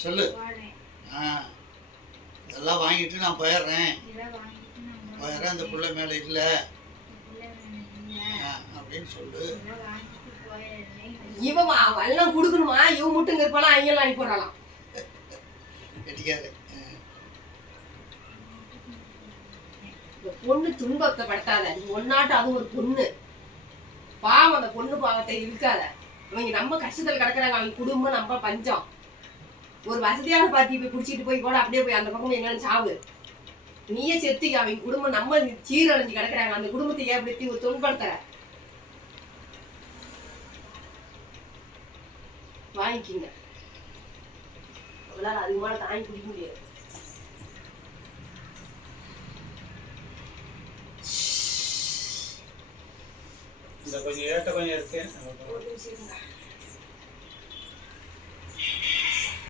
சொல்லு. ஆ. இதெல்லாம் வாங்கிட்டு நான் போயிடுறேன். போயிடுறேன். அந்த பிள்ளை மேலே இல்லை. அப்படின்னு சொல்லு. இவன் எல்லாம் கொடுக்கணுமா? இவன் முட்டுங்க இருப்பாலாம் அங்கெல்லாம் ஆ. இந்த பொண்ணு துன்பப்படுத்தாத நீ ஒன்னாட்டம் அது ஒரு பொண்ணு. பாவம் அந்த பொண்ணு பாவத்தை இருக்காத அவங்க நம்ம கஷ்டத்துல கிடக்குறாங்க. அவங்க குடும்பம் நம்ம பஞ்சம். ஒரு வசதியான பார்ட்டி போய் குடிச்சிட்டு போய் கூட அப்படியே போய் அந்த பக்கம் எங்கன்னு சாவு. நீயே செத்துக்க அவங்க குடும்பம் நம்ம சீரழிஞ்சு கிடக்குறாங்க. அந்த குடும்பத்தை ஏன் இப்படி தீ- துன்பப்படுத்துற வாங்கிக்கிங்க. அவளால அதிகமான தாங்கி குடிக்க முடியாது. இந்த கொஞ்சம் ஏட்ட கொஞ்சம் இருக்கு ஒரு.